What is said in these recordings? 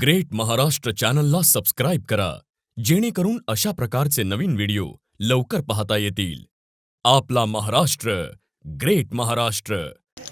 Great Maharashtra चॅनलला subscribe करा जेणेकरून अशा प्रकारचे नवीन व्हिडिओ लवकर पाहता येतील. आपला महाराष्ट्र ग्रेट महाराष्ट्र.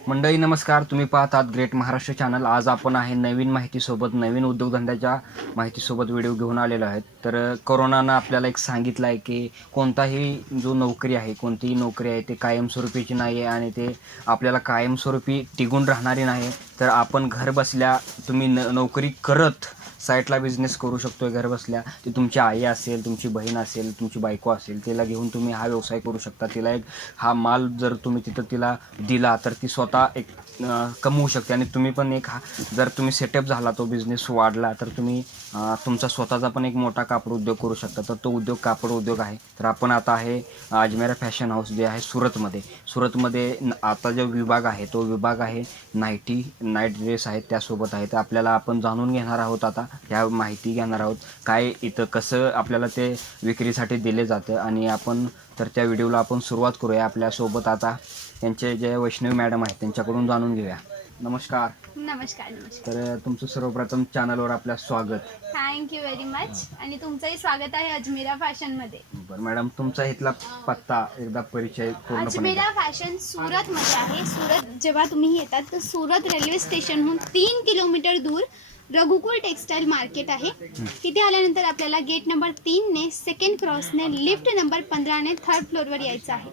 मंडळी नमस्कार. तुम्ही पाहतात ग्रेट महाराष्ट्र चॅनल. आज आपण आहे नवीन माहितीसोबत नवीन उद्योगधंद्याच्या माहितीसोबत व्हिडिओ घेऊन आलेलो आहेत. तर करोनानं कोरोनानं आपल्याला एक सांगितलं आहे की कोणताही जो नोकरी आहे कोणतीही नोकरी आहे ते कायमस्वरूपीची नाही आहे आणि ते आपल्याला कायमस्वरूपी टिकून राहणारी नाही तर आपण घर बसल्या तुम्ही न नोकरी करत साईटला बिझनेस करू शकतो घर बसल्या. ती तुमची आई असेल तुमची बहीण असेल तुमची बायको असेल तिला घेऊन तुम्ही हा व्यवसाय करू शकता. तिला एक हा माल जर तुम्ही तिथं तिला दिला तर ती स्वतः एक कमवू शकते. आणि तुम्ही पण एक हा जर तुम्ही सेटअप झाला तो बिझनेस वाढला तर तुम्ही तुमचा स्वतःचा पण एक मोठा कापड उद्योग करू शकता. तर तो उद्योग कापड उद्योग आहे. तर आपण आता आहे अजमेरा फॅशन हाऊस जे आहे सुरतमध्ये. सुरतमध्ये न- आता जो विभाग आहे तो विभाग आहे नाईटी नाईट ड्रेस आहेत त्यासोबत आहे. तर आपल्याला आपण जाणून घेणार आहोत आता ह्या माहिती घेणार आहोत. काय इथं कसं आपल्याला ते विक्रीसाठी दिले जातं. आणि आपण तर त्या व्हिडिओला आपण सुरुवात करूया. आपल्यासोबत आता त्यांचे जे वैष्णवी मॅडम आहेत त्यांच्याकडून जाणून घेऊया. नमस्कार. नमस्कार नमस्कार. तर तुमचं सर्वप्रथम चॅनलवर आपल्या स्वागत. थँक्यू व्हेरी मच आणि तुमचंही स्वागत आहे अजमेरा फॅशनमध्ये. बरं मॅडम तुमचा इथला पत्ता एकदा परिचय पूर्णपणे अजमेरा फॅशन सुरत मध्ये आहे. सुरत जेव्हा तुम्ही येतात तर सुरत रेल्वे स्टेशनहून तीन किलोमीटर दूर रघुकुल टेक्सटाईल मार्केट आहे. तिथे आल्यानंतर आपल्याला गेट नंबर तीनने सेकंड क्रॉसने लिफ्ट नंबर पंधराने थर्ड फ्लोअरवर यायचं आहे.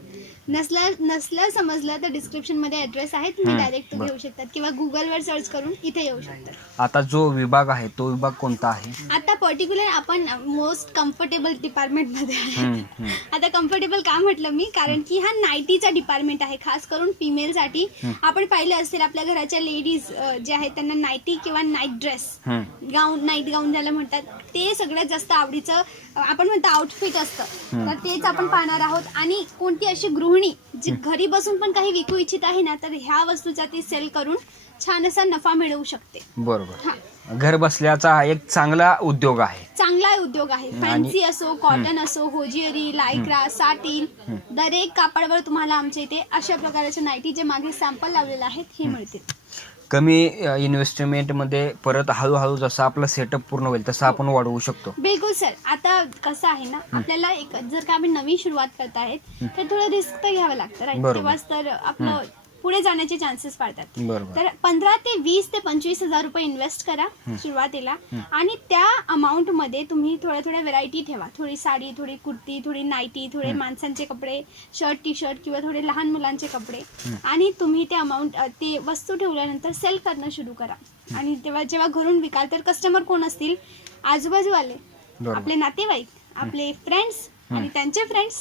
नसलं नसलं समजलं तर डिस्क्रिप्शनमध्ये ॲड्रेस आहे तुम्ही हम्म, डायरेक्ट बरं. घेऊ शकतात. किंवा गुगलवर सर्च करून इथे येऊ शकतात. आता जो विभाग आहे तो विभाग कोणता आहे? आता पर्टिक्युलर आपण मोस्ट कम्फर्टेबल डिपार्टमेंटमध्ये आहे. हम्म, हम्म. आता कम्फर्टेबल का म्हटलं मी? कारण की हा नाईटीचा डिपार्टमेंट आहे खास करून फिमेलसाठी आपण पाहिलं असेल आपल्या घराच्या लेडीज जे आहेत त्यांना नाईटी किंवा नाईट ड्रेस हम्म. गाऊन नाईट गाऊन ज्याला म्हणतात ते सगळ्यात जास्त आवडीचं अ, आपण म्हणतो आउटफिट असतं. तर तेच आपण पाहणार आहोत. आणि कोणती अशी गृहिणी जी घरी बसून पण काही विकू इच्छित आहे ना तर ह्या वस्तूचा ती सेल करून छान असा नफा मिळवू शकते. बरोबर. हा. घर बसल्याचा हा एक चांगला उद्योग आहे. चांगला उद्योग आहे. आणि- फॅन्सी असो कॉटन असो होजिअरी लायक्रा साटीन दरेक कापडावर तुम्हाला आमच्या इथे अशा प्रकारच्या नाईटी जे मागे सॅम्पल लावलेले आहेत हे मिळतील. कमी इन्व्हेस्टमेंटमध्ये परत हळूहळू जसं आपलं सेटअप पूर्ण होईल तसं आपण वाढवू शकतो बिलकुल सर आता कसं आहे ना आपल्याला एक जर का आम्ही नवीन सुरुवात करत आहेत तर थोडं रिस्क तर घ्यावं लागतं? बरोबर. तेव्हाच तर आपलं पुढे जाण्याचे चान्सेस वाढतात. बरोबर. तर पंधरा ते वीस ते पंचवीस हजार रुपये इन्व्हेस्ट करा सुरुवातीला आणि त्या अमाऊंटमध्ये तुम्ही थोड्या थोड्या व्हरायटी ठेवा. थोडी साडी थोडी कुर्ती थोडी नाईटी थोडे माणसांचे कपडे शर्ट टी शर्ट किंवा थोडे लहान मुलांचे कपडे. आणि तुम्ही ते अमाऊंट ते वस्तू ठेवल्यानंतर सेल करणं सुरू करा. आणि तेव्हा जेव्हा घरून विकाल तर कस्टमर कोण असतील? आजूबाजूवाले. आपले नातेवाईक आपले फ्रेंड्स आणि त्यांचे फ्रेंड्स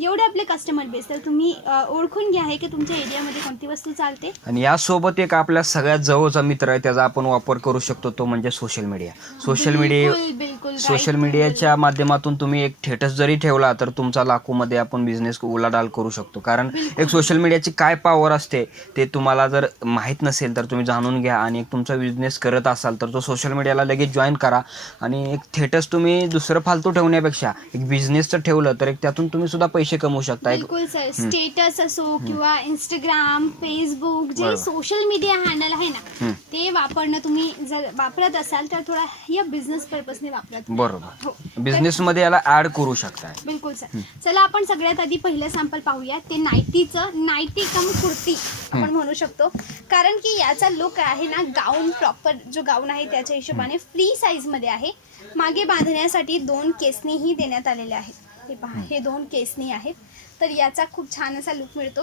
एवढे आपले कस्टमर बेस तर तुम्ही अ, ओळखून घ्या आहे की तुमच्या एरियामध्ये कोणती वस्तू चालते. आणि यासोबत एक आपल्या सगळ्यात जवळचा मित्र आहे त्याचा आपण वापर करू शकतो तो म्हणजे सोशल मीडिया सोशल मीडिया बिलकुल right. सोशल मीडियाच्या माध्यमातून तुम्ही एक थेटस जरी ठेवला तर तुमचा लाखोमध्ये आपण बिझनेस उलाढाल करू शकतो. कारण एक सोशल मीडियाची काय पॉवर असते ते तुम्हाला जर माहीत नसेल तर तुम्ही जाणून घ्या. आणि एक तुमचा बिझनेस करत असाल तर तो सोशल मीडियाला लगेच जॉईन करा. आणि एक थेटस तुम्ही दुसरं फालतू ठेवण्यापेक्षा एक बिझनेसचं ठेवलं तर एक त्यातून तुम्ही सुद्धा पैसे कमवू शकता. एक बिलकुल सर. स्टेटस असो किंवा इंस्टाग्राम फेसबुक जे बरोबर. सोशल मीडिया हँडल आहे ना ते वापरणं तुम्ही जर वापरत असाल तर थोडा या बिझनेस पर्पजने वापरत हो. बरोबर बिझनेसमध्ये याला ऍड करू शकताय. बिलकुल सर. चला आपण सगळ्यात आधी पहिलं सॅम्पल पाहूया. ते नाईटीचं नाईटी कम कुर्ती आपण म्हणू शकतो. कारण की याचा लुक आहे ना गाऊन प्रॉपर जो गाऊन आहे त्याच्या हिशोबाने फ्री साईजमध्ये आहे. मागे बांधण्यासाठी दोन केसनीही देण्यात आलेल्या आहेत. हे पहा हे दोन केसनी आहेत. तर याचा खूप छान असा लुक मिळतो.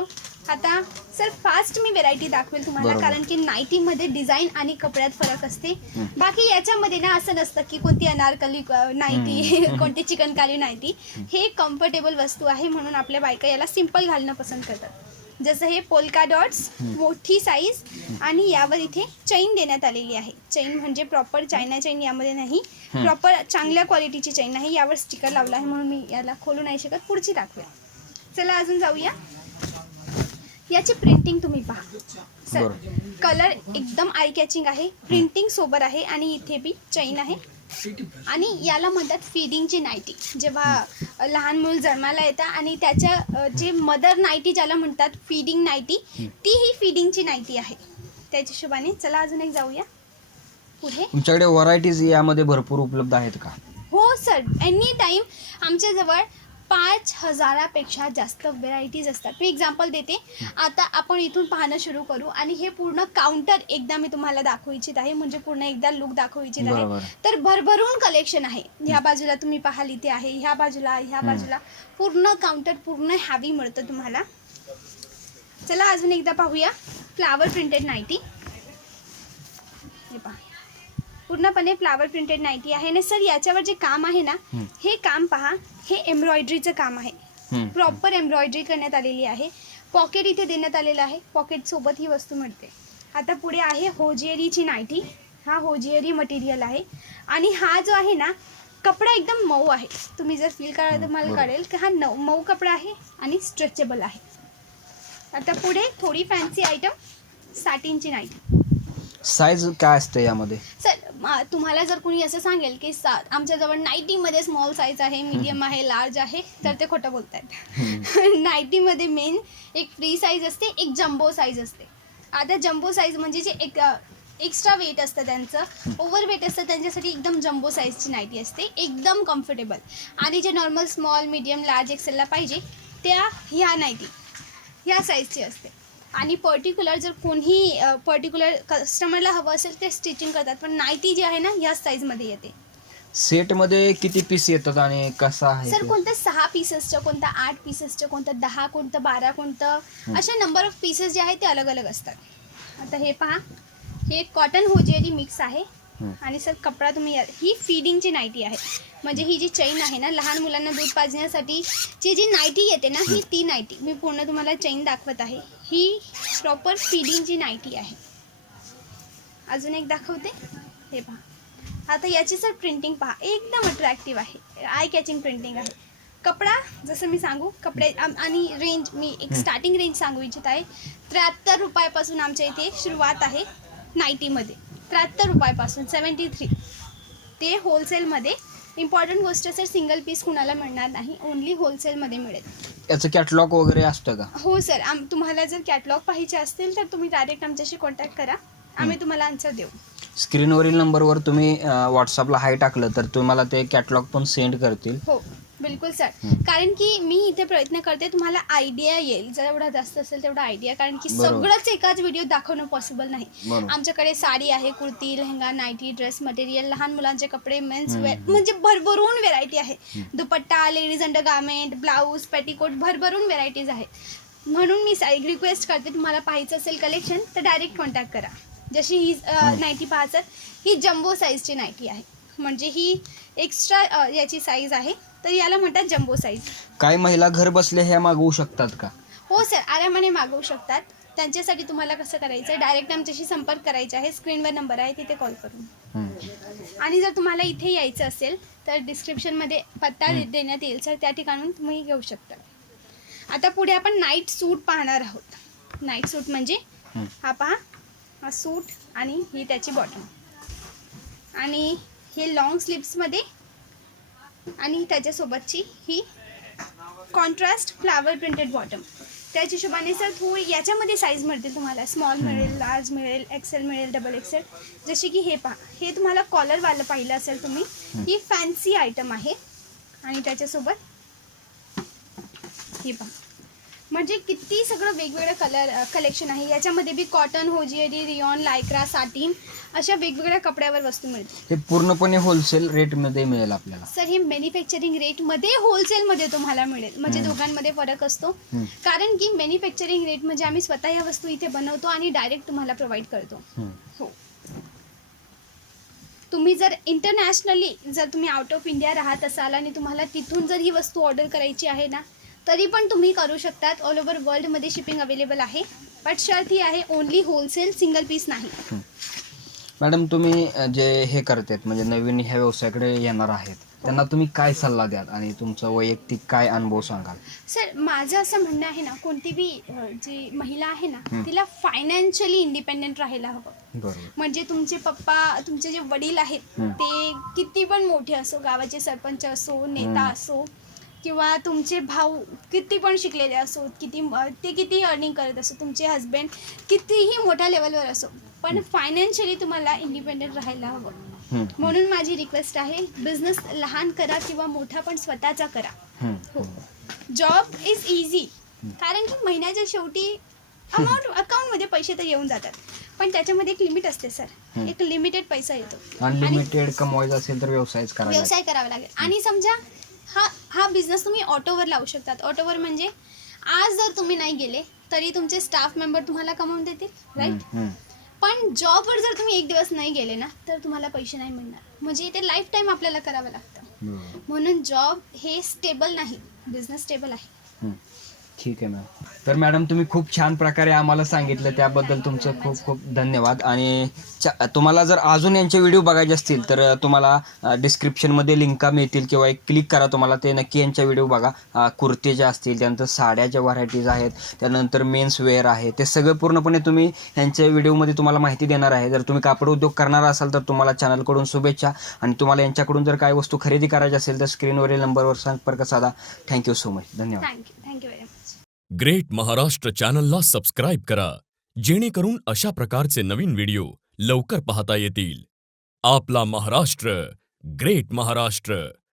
आता सर फास्ट मी व्हेरायटी दाखवेल तुम्हाला बरोबर. कारण की नाईटीमध्ये डिझाईन आणि कपड्यात फरक असते. बाकी याच्यामध्ये ना असं नसतं की कोणती अनारकली अ, नाईटी कोणती चिकनकारी नाईटी हे कम्फर्टेबल वस्तू आहे म्हणून आपल्या बायका याला सिंपल घालणं पसंत करतात. जसं हे पोलका डॉट्स मोठी साईज आणि यावर इथे चैन देण्यात आलेली आहे. चैन म्हणजे प्रॉपर चायना चैन यामध्ये नाही. प्रॉपर चांगल्या क्वालिटीची चैन आहे यावर स्टिकर लावला आहे म्हणून मी याला खोलू नाही शकत. पुढची दाखवेल चला अजून जाऊया. याची प्रिंटिंग तुम्ही पहा. सर. कलर एकदम आय कॅचिंग आहे. प्रिंटिंग सोबर आहे आणि इथे बी चैन आहे. आणि याला म्हणतात फिडिंगची नाईटी जेव्हा लहान मूल जन्माला येतं आणि त्याच्या जे मदर नाईटी ज्याला म्हणतात फिडिंग नाईटी ती ही फिडिंगची नाईटी आहे. त्याच्या हिशोबाने चला अजून एक जाऊया. पुढे. तुमच्याकडे व्हरायटीज यामध्ये भरपूर उपलब्ध आहेत का? हो सर एनी टाईम आमच्याजवळ पाच हजारापेक्षा जास्त व्हेरायटीज असतात. मी एक्झाम्पल देते. आता आपण इथून पाहणं सुरू करू आणि हे पूर्ण काउंटर एकदा मी तुम्हाला दाखवू इच्छित आहे. म्हणजे पूर्ण एकदा लुक दाखवू इच्छित. आहे. तर भरभरून कलेक्शन आहे. ह्या बाजूला तुम्ही पाहाल इथे आहे ह्या बाजूला ह्या बाजूला. पूर्ण काउंटर पूर्ण हॅवी मिळतं तुम्हाला. चला अजून एकदा पाहूया. फ्लावर प्रिंटेड नाईटी हे पहा. पूर्णपणे फ्लावर प्रिंटेड नाईटी आहे. आणि सर याच्यावर जे काम आहे ना. हे काम पहा. हे एम्ब्रॉयडरीचं काम आहे. प्रॉपर एम्ब्रॉयडरी करण्यात आलेली आहे. पॉकेट इथे देण्यात आलेलं आहे. पॉकेट सोबत ही वस्तू मिळते. आता पुढे आहे होजियरीची नाईटी हा होजियरी मटेरियल आहे. आणि हा जो आहे ना कपडा एकदम मऊ आहे. तुम्ही जर फील कराल तर मला. कळेल की हा नऊ मऊ कपडा आहे आणि स्ट्रेचेबल आहे. आता पुढे थोडी फॅन्सी आयटम साटिनची नाईटी साईज काय असते यामध्ये? सर तुम्हाला जर कोणी असं सांगेल की सा आमच्याजवळ नाईटीमध्ये स्मॉल साईज आहे मीडियम आहे लार्ज आहे तर ते खोटं बोलत आहेत नाईटीमध्ये मेन एक फ्री साईज असते एक जम्बो साईज असते. आता जम्बो साईज म्हणजे जे एक एक्स्ट्रा वेट असतं त्यांचं ओव्हर वेट असतं त्यांच्यासाठी एकदम जम्बो साईजची नाईटी असते एकदम कम्फर्टेबल आणि जे नॉर्मल स्मॉल मीडियम लार्ज एक्सेलला पाहिजे त्या ह्या नाईटी ह्या साईजची असते. आणि पर्टिक्युलर जर कोणी पर्टिक्युलर कस्टमरला हवं असेल ते स्टिचिंग करतात. पण नाईटी जी आहे ना ह्या साईजमध्ये येते. सेटमध्ये किती पीस येतात आणि कसा आहे सर ते? कोणतं सहा पीसेसचं कोणतं आठ पीसेसचं कोणतं दहा कोणतं बारा कोणतं असे नंबर ऑफ पीसेस जे आहेत ते अलग अलग असतात. आता हे पहा. हे कॉटन होजियरी मिक्स आहे. हं. आणि सर कपडा तुम्ही या- ही फीडिंगची नाईटी आहे. म्हणजे ही जी चैन आहे ना लहान मुलांना दूध पाजण्यासाठी ची जी नाईटी येते ना ही ती नाईटी मी पूर्ण तुम्हाला चैन दाखवत आहे. ही प्रॉपर फीडिंगची नाईटी आहे. अजून एक दाखवते. हे पहा. आता याची सर प्रिंटिंग पहा. एकदम अट्रॅक्टिव्ह आहे. आय कॅचिंग प्रिंटिंग आहे. कपडा जसं मी सांगू कपडे आणि रेंज मी एक स्टार्टिंग रेंज सांगू इच्छित आहे. त्र्याहत्तर रुपयापासून आमच्या इथे सुरुवात आहे नाईटीमध्ये त्र्याहत्तर रुपयापासून सेवन्टी थ्री ते होलसेलमध्ये इम्पॉर्टंट गोष्ट सर सिंगल पीस कुणाला मिळणार नाही. ओन्ली होलसेलमध्ये मिळेल. याचं कॅटलॉग वगैरे असतं का? हो सर. आम तुम्हाला जर कॅटलॉग पाहिजे असतील तर तुम्ही डायरेक्ट आमच्याशी कॉन्टॅक्ट करा. आम्ही तुम्हाला आन्सर देऊ. स्क्रीनवरील नंबरवर तुम्ही व्हॉट्सअपला हाय टाकलं तर तुम्हाला ते कॅटलॉग पण सेंड करतील. हो. बिलकुल सर. कारण की मी इथे प्रयत्न करते तुम्हाला आयडिया येईल जेवढा जास्त असेल तेवढा आयडिया कारण की. सगळंच एकाच व्हिडिओ दाखवणं पॉसिबल नाही. आमच्याकडे साडी आहे kurti lehenga nightie dress material लहान मुलांचे कपडे मेन्स. वेअर म्हणजे भरभरून व्हेरायटी आहे dupatta ladies under garment blouse petticoat भरभरून व्हेरायटीज आहेत म्हणून मी रिक्वेस्ट करते तुम्हाला पाहायचं असेल कलेक्शन तर डायरेक्ट कॉन्टॅक्ट करा जशी ही. नाईटी पाहतात ही जम्बो साईजची नाईटी आहे म्हणजे ही एक्स्ट्रा याची साईज आहे तर याला म्हणतात जम्बो साईज काही महिला घर बसल्या ह्या मागवू शकतात का? हो सर आरामाने मागवू शकतात. त्यांच्यासाठी तुम्हाला कसं करायचं आहे डायरेक्ट आमच्याशी संपर्क करायचा आहे. स्क्रीनवर नंबर आहे तिथे कॉल करून. आणि जर तुम्हाला इथे यायचं असेल तर डिस्क्रिप्शनमध्ये पत्ता दे- देण्यात येईल सर त्या ठिकाणून तुम्ही घेऊ शकता. आता पुढे आपण नाईट सूट पाहणार आहोत. नाईट सूट म्हणजे हं. हा पहा हा सूट आणि ही त्याची बॉटम आणि हे लॉंग स्लीव्समध्ये आणि त्याच्यासोबतची ही कॉन्ट्रास्ट फ्लावर प्रिंटेड बॉटम त्याच हिशोबाने सर थोडी याच्यामध्ये साईज मिळतील तुम्हाला. स्मॉल मिळेल लार्ज मिळेल एक्सेल मिळेल डबल एक्सेल जसे की हे पहा. हे तुम्हाला कॉलरवालं पाहिलं असेल तुम्ही ही फॅन्सी आयटम आहे. आणि त्याच्यासोबत हे पहा. म्हणजे किती सगळं वेगवेगळं कलर कलेक्शन आहे. याच्यामध्ये बी cotton hosiery rayon lycra satin अशा वेगवेगळ्या कपड्यावर वस्तू मिळतील हे पूर्णपणे होलसेल रेटमध्ये मिळेल आपल्याला. सर हे मॅन्युफॅक्चरिंग रेटमध्ये होलसेलमध्ये तुम्हाला मिळेल. म्हणजे. दोघांमध्ये फरक असतो. कारण की मॅन्युफॅक्चरिंग रेट म्हणजे आम्ही स्वतः या वस्तू इथे बनवतो आणि डायरेक्ट तुम्हाला प्रोव्हाइड करतो. हो. तुम्ही जर इंटरनॅशनली जर तुम्ही आउट ऑफ इंडिया राहत असाल आणि तुम्हाला तिथून जर ही वस्तू ऑर्डर करायची आहे ना तरी पण तुम्ही करू शकतात. ऑल ओव्हर वर्ल्डमध्ये शिपिंग अवेलेबल आहे. बट शर्त ही आहे ओनली होलसेल सिंगल पीस नाही. मॅडम तुम्ही जे हे करतात म्हणजे नवीन ह्या व्यवसायाकडे येणार आहेत त्यांना तुम्ही काय सल्ला द्याल आणि तुमचा वैयक्तिक काय अनुभव सांगाल? सर माझं असं म्हणणं आहे ना कोणती बी अ, जी महिला आहे ना हं. तिला फायनान्शियली इंडिपेंडेंट राहायला हवं. बरोबर. म्हणजे तुमचे पप्पा तुमचे जे वडील आहेत हं. ते किती पण मोठे असो गावाचे सरपंच असो नेता हं. असो किंवा तुमचे भाऊ किती पण शिकलेले असो किती ते किती अर्निंग करत असो तुमचे हस्बंड कितीही मोठ्या लेवलवर असो पण फायनान्शियली तुम्हाला इंडिपेंडेंट राहायला हवं. म्हणून माझी रिक्वेस्ट आहे बिझनेस लहान करा किंवा मोठा पण स्वतःचा करा. हो. जॉब इज इझी कारण की महिन्याच्या शेवटी अमाऊंट अकाउंटमध्ये पैसे तर येऊन जातात. पण त्याच्यामध्ये एक लिमिट असते सर एक लिमिटेड पैसा येतो. अनलिमिटेड कमवायचं असेल तर व्यवसायच व्यवसाय करावा लागेल. आणि समजा हा हा बिझनेस तुम्ही ऑटोवर लावू शकतात ऑटोवर म्हणजे आज जर तुम्ही नाही गेले तरी तुमचे स्टाफ मेंबर तुम्हाला कमावून देतील राईट. पण जॉबवर जर तुम्ही एक दिवस नाही गेले ना तर तुम्हाला पैसे नाही मिळणार म्हणजे ते लाईफ टाईम आपल्याला करावं लागतं. म्हणून जॉब हे स्टेबल नाही बिझनेस स्टेबल आहे. ठीक आहे मॅम तर मॅडम तुम्ही खूप छान प्रकारे आम्हाला सांगितलं त्याबद्दल तुमचं खूप खूप धन्यवाद. आणि चा- तुम्हाला जर अजून यांचे व्हिडिओ बघायचे असतील तर तुम्हाला डिस्क्रिप्शनमध्ये लिंका मिळतील किंवा एक क्लिक करा तुम्हाला ते नक्की यांच्या व्हिडिओ बघा. अ, कुर्ते ज्या असतील त्यानंतर साड्याच्या व्हरायटीज आहेत त्यानंतर मेन्स वेअर आहे ते सगळं पूर्णपणे तुम्ही यांच्या व्हिडिओमध्ये तुम्हाला माहिती देणार आहे. जर तुम्ही कापड उद्योग करणार असाल तर तुम्हाला चॅनलकडून शुभेच्छा. आणि तुम्हाला यांच्याकडून जर काय वस्तू खरेदी करायची असेल तर स्क्रीनवरील नंबरवर संपर्क साधा. थँक्यू सो मच धन्यवाद. थँक्यू ग्रेट महाराष्ट्र चॅनलला सबस्क्राईब करा जेणेकरून अशा प्रकारचे नवीन व्हिडिओ लवकर पाहता येतील. आपला महाराष्ट्र ग्रेट महाराष्ट्र.